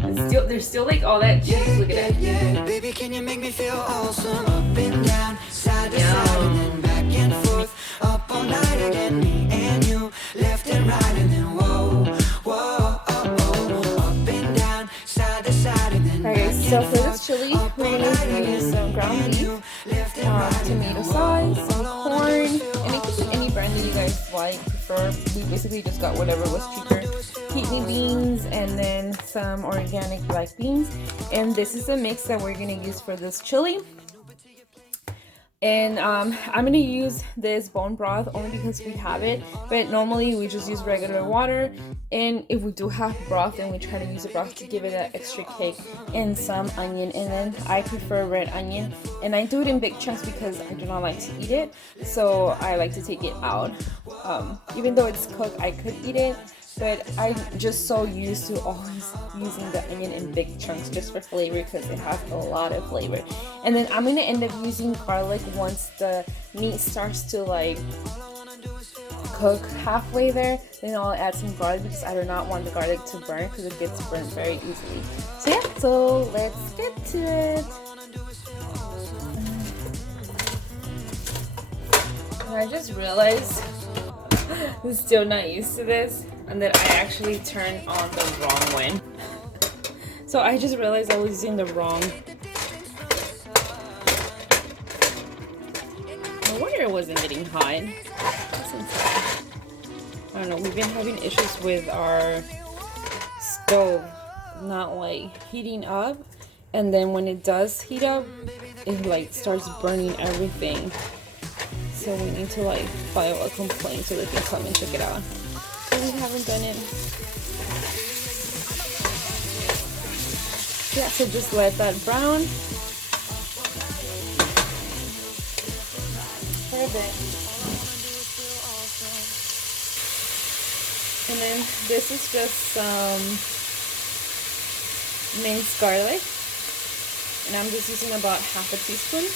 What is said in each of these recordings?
There's still like all that cheese. Look at that. Baby, can you make me feel awesome? Up and down, side to side, and then back and forth. Up all night again, me and you, left and right, and then whoa, whoa, oh, oh. Up and down, side to side, and then Alright, so for this chili, we're gonna use some ground beef, tomato sauce, some corn, and it can be any brand that you guys like, prefer. We basically just got whatever was cheaper. Kidney beans and then some organic black beans, and this is the mix that we're gonna use for this chili. And I'm gonna use this bone broth only because we have it, but normally we just use regular water, and if we do have broth, then we try to use the broth to give it an extra kick, and some onion. And then I prefer red onion, and I do it in big chunks because I do not like to eat it, so I like to take it out. Even though it's cooked, I could eat it, but I'm just so used to always using the onion in big chunks just for flavor because it has a lot of flavor. And then I'm gonna end up using garlic once the meat starts to like cook halfway there. Then I'll add some garlic because I do not want the garlic to burn because it gets burnt very easily. So yeah, so let's get to it. And I just realized I'm still not used to this, and that I actually turned on the wrong one. So I just realized I was using the wrong. No wonder it wasn't getting hot. I don't know, we've been having issues with our stove not like heating up, and then when it does heat up, it like starts burning everything. So we need to like file a complaint so they can come and check it out. So we haven't done it. Yeah, so just let that brown for a bit. And then this is just some minced garlic. And I'm just using about half a teaspoon.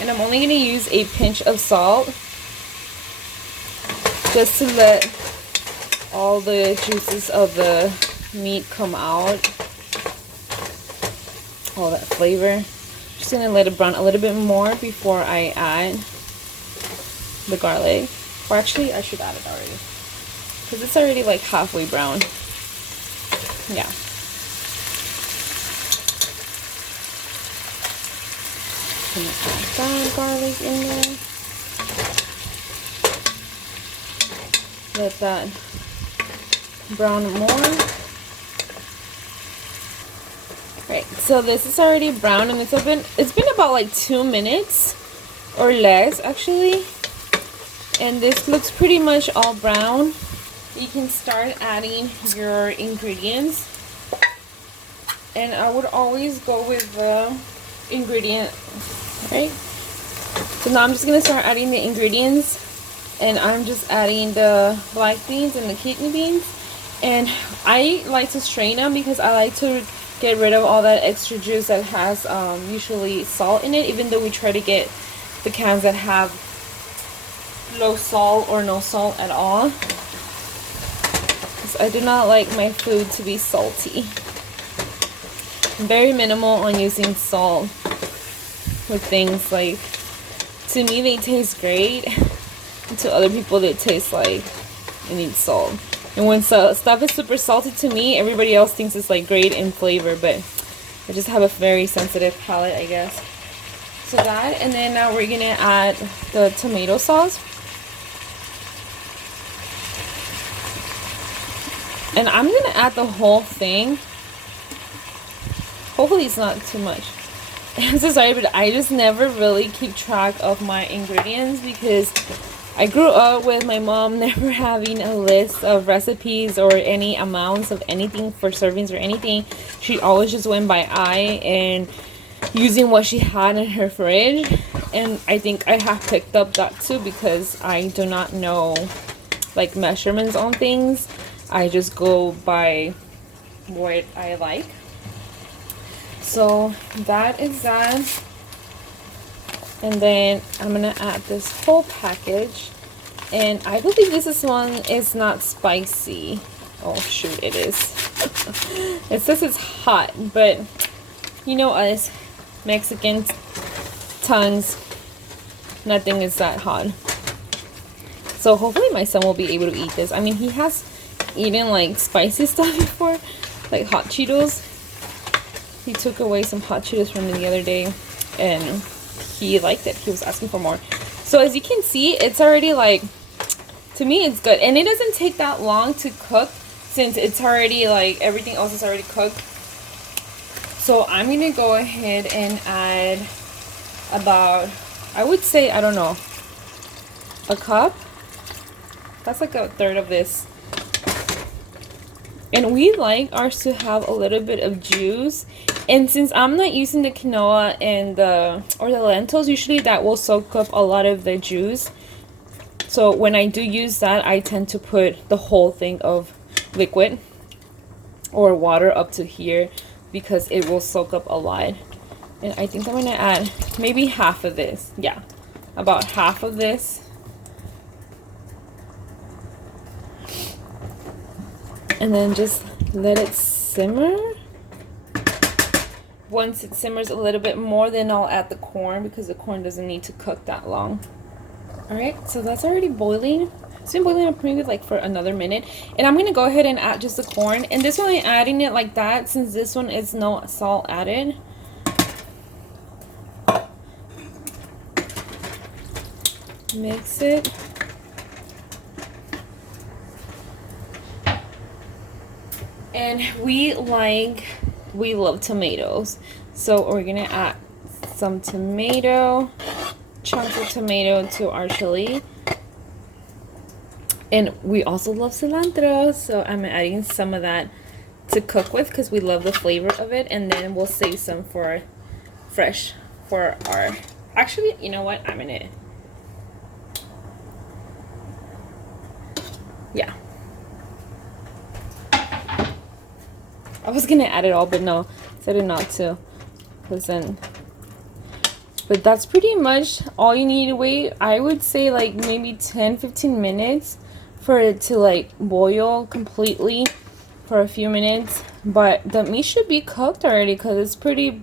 And I'm only going to use a pinch of salt just to let all the juices of the meat come out, all that flavor. Just going to let it brown a little bit more before I add the garlic. Or actually, I should add it already because it's already like halfway brown. Yeah. Gonna add that garlic in there. Let that brown more. Right, so this is already brown, and it's been about like 2 minutes or less actually, and this looks pretty much all brown. You can start adding your ingredients, and I would always go with the ingredient. Right, so now I'm just gonna start adding the ingredients, and I'm just adding the black beans and the kidney beans, and I like to strain them because I like to get rid of all that extra juice that has usually salt in it, even though we try to get the cans that have low salt or no salt at all, because I do not like my food to be salty. I'm very minimal on using salt with things. Like, to me they taste great, and to other people they taste like it needs salt. And when stuff is super salty, to me everybody else thinks it's like great in flavor, but I just have a very sensitive palate, I guess. So that, and then now we're gonna add the tomato sauce, and I'm gonna add the whole thing. Hopefully it's not too much. I'm so sorry, but I just never really keep track of my ingredients because I grew up with my mom never having a list of recipes or any amounts of anything for servings or anything. She always just went by eye and using what she had in her fridge. And I think I have picked up that too because I do not know like measurements on things. I just go by what I like. So that is that. And then I'm gonna add this whole package. And I believe this one is not spicy. Oh shoot, it is. It says it's hot, but you know us Mexicans, tons, nothing is that hot. So hopefully my son will be able to eat this. I mean, he has eaten like spicy stuff before, like hot Cheetos. He took away some hot Cheetos from me the other day and he liked it. He was asking for more. So as you can see, it's already like, to me it's good. And it doesn't take that long to cook since it's already like, everything else is already cooked. So I'm going to go ahead and add about, I would say, I don't know, a cup. That's like a third of this. And we like ours to have a little bit of juice. And since I'm not using the quinoa and the lentils, usually that will soak up a lot of the juice. So when I do use that, I tend to put the whole thing of liquid or water up to here because it will soak up a lot. And I think I'm going to add maybe half of this. Yeah, about half of this. And then just let it simmer. Once it simmers a little bit more, then I'll add the corn because the corn doesn't need to cook that long. Alright, so that's already boiling. It's been boiling up maybe like for another minute. And I'm going to go ahead and add just the corn. And this one I'm adding it like that since this one is no salt added. Mix it. And we love tomatoes. So we're going to add some tomato, chunks of tomato to our chili. And we also love cilantro, so I'm adding some of that to cook with because we love the flavor of it. And then we'll save some for fresh for our, actually, you know what, I'm in it. Yeah. I was gonna add it all, but no, decided not to. But that's pretty much all you need to wait. I would say like maybe 10-15 minutes for it to like boil completely for a few minutes. But the meat should be cooked already because it's pretty,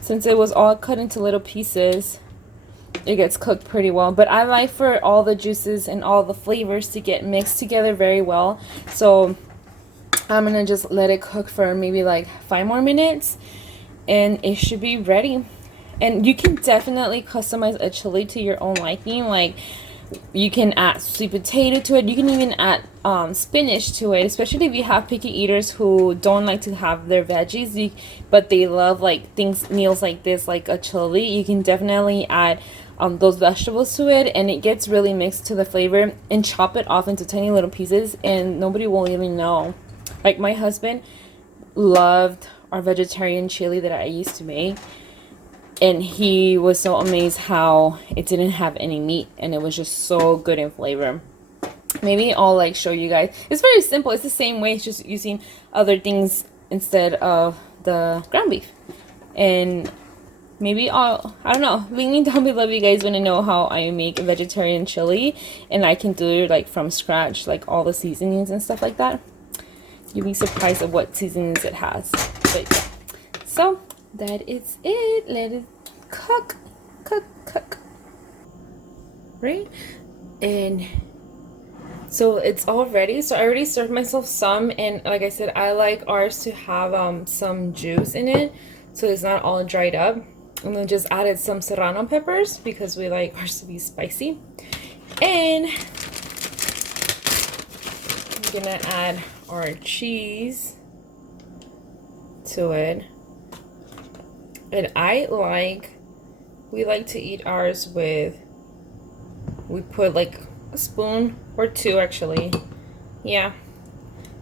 since it was all cut into little pieces, it gets cooked pretty well. But I like for all the juices and all the flavors to get mixed together very well. So I'm gonna just let it cook for maybe like 5 more minutes and it should be ready. And you can definitely customize a chili to your own liking. Like you can add sweet potato to it. You can even add spinach to it, especially if you have picky eaters who don't like to have their veggies but they love like meals like this, like a chili. You can definitely add those vegetables to it and it gets really mixed to the flavor, and chop it off into tiny little pieces and nobody will even know. Like my husband loved our vegetarian chili that I used to make, and he was so amazed how it didn't have any meat and it was just so good in flavor. Maybe I'll like show you guys. It's very simple. It's the same way. It's just using other things instead of the ground beef. And maybe I don't know. Link me down below if you guys want to know how I make a vegetarian chili, and I can do it like from scratch, like all the seasonings and stuff like that. You'll be surprised at what seasonings it has. But yeah. So that is it. Let it cook. Right? And so it's all ready. So I already served myself some, and like I said, I like ours to have some juice in it so it's not all dried up. And then just added some serrano peppers because we like ours to be spicy. And I'm gonna add our cheese to it. And we like to eat ours with, we put like a spoon or two, actually, yeah,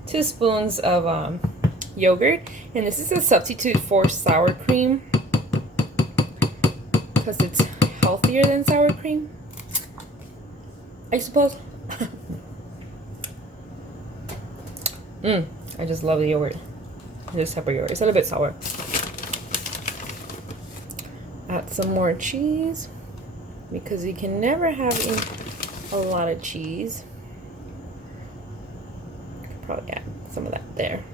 2 spoons of yogurt. And this is a substitute for sour cream because it's healthier than sour cream, I suppose. I just love the yogurt. This type of yogurt. It's a little bit sour. Add some more cheese because you can never have a lot of cheese. Could probably add some of that there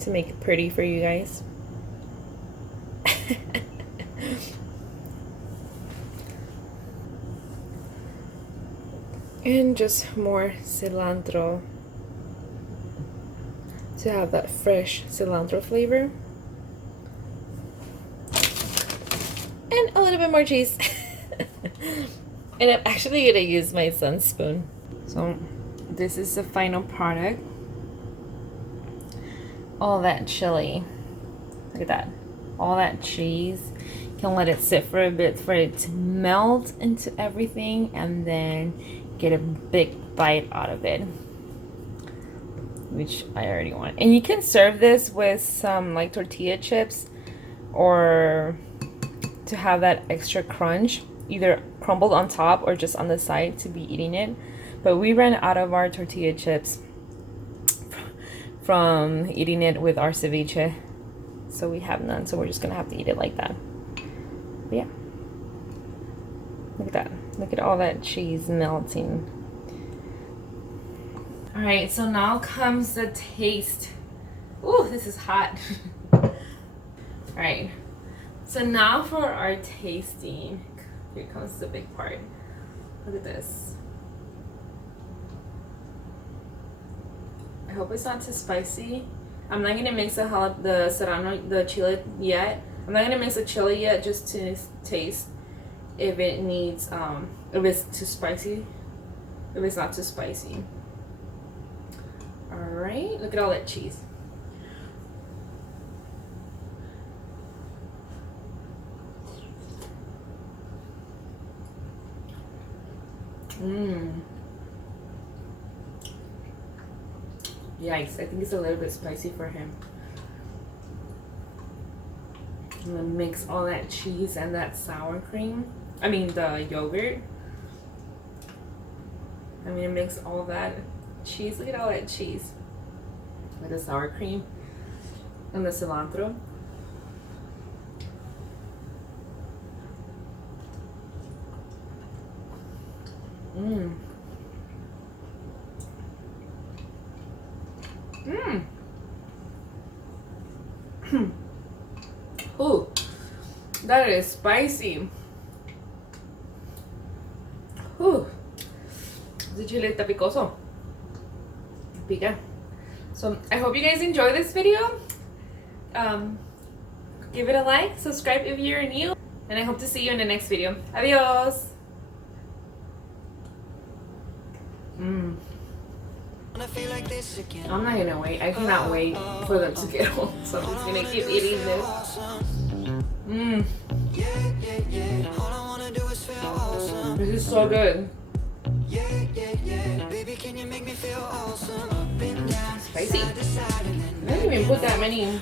to make it pretty for you guys. And just more cilantro to have that fresh cilantro flavor. And a little bit more cheese. And I'm actually gonna use my son's spoon. So this is the final product. All that chili. Look at that. All that cheese. You can let it sit for a bit for it to melt into everything and then get a big bite out of it, which I already want. And you can serve this with some like tortilla chips, or to have that extra crunch, either crumbled on top or just on the side to be eating it. But we ran out of our tortilla chips from eating it with our ceviche, so we have none, so we're just gonna have to eat it like that. But yeah, look at that. Look at all that cheese melting. All right, so now comes the taste. Ooh, this is hot. All right, so now for our tasting. Here comes the big part. Look at this. I hope it's not too spicy. I'm not gonna mix the serrano, the chili yet. I'm not gonna mix the chili yet, just to taste if it needs, if it's too spicy, if it's not too spicy. All right, look at all that cheese. Yikes, I think it's a little bit spicy for him. I'm gonna mix all that cheese and that sour cream. I mean the yogurt. I'm gonna mix all that cheese. Look at all that cheese. With the sour cream and the cilantro. Ooh, that is spicy. Ooh, the chile está picoso. Pica. So I hope you guys enjoy this video. Give it a like, subscribe if you're new, and I hope to see you in the next video. Adios. I'm not gonna wait. I cannot wait for them to get home, so I'm just gonna keep eating this. This is so good. Spicy. I didn't even put that many